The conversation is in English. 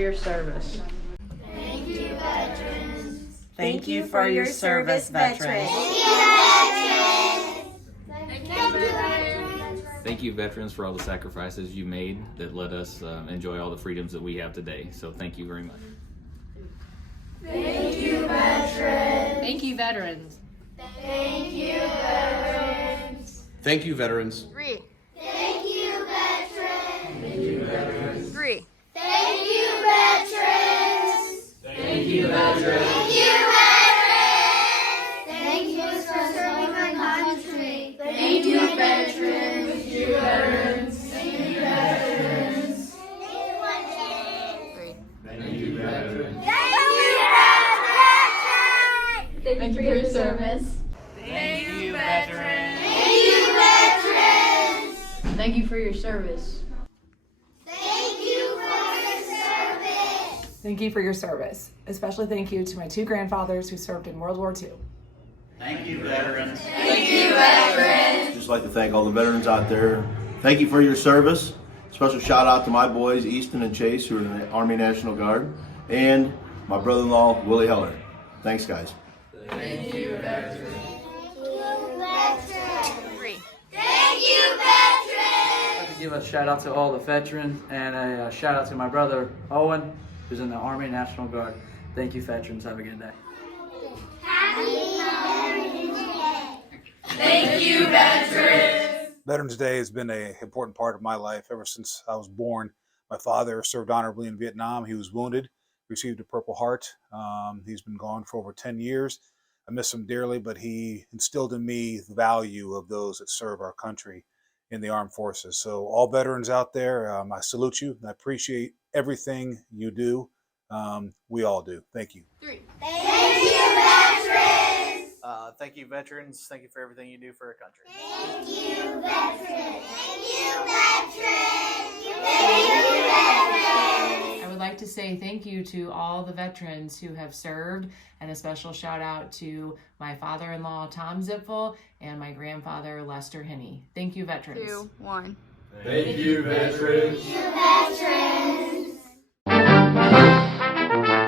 your service. Thank you, veterans. Thank you for your service, veterans. Thank you, veterans, for all the sacrifices you made that let us enjoy all the freedoms that we have today. So thank you very much. Thank you, veterans. Thank you, veterans. Thank you, veterans. Thank you, veterans. 3. Thank you, veterans. Thank you, veterans. 3. Thank you, veterans. Thank you, veterans. Thank you, veterans. Thank you for serving my country. Thank you, veterans. Thank you, veterans. Thank you, veterans. 3. Thank you, veterans. Thank you for your service. Thank you, veterans. Thank you, veterans. Thank you for your service. Thank you for your service. Thank you for your service. Especially thank you to my 2 grandfathers who served in World War II. Thank you, veterans. Thank you, veterans. Just like to thank all the veterans out there. Thank you for your service. Special shout out to my boys, Easton and Chase, who are in the Army National Guard, and my brother-in-law, Willie Heller. Thanks, guys. Thank you, veterans. Thank you, veterans. 3. Thank you, veterans. I'd like to give a shout out to all the veterans and a shout out to my brother Owen, who's in the Army National Guard. Thank you, veterans. Have a good day. Happy Veterans Day. Thank you, veterans. Veterans Day has been an important part of my life ever since I was born. My father served honorably in Vietnam. He was wounded, received a Purple Heart. He's been gone for over 10 years. I miss him dearly, but he instilled in me the value of those that serve our country in the armed forces. So all veterans out there, I salute you. I appreciate everything you do. We all do. Thank you. 3. Thank you, veterans. Thank you, veterans. Thank you for everything you do for our country. Thank you, veterans. Thank you, veterans. Thank you, veterans. I would like to say thank you to all the veterans who have served, and a special shout out to my father-in-law, Tom Zipfel, and my grandfather, Lester Hinney. Thank you, veterans. 2, 1. Thank you, veterans. Thank you, veterans.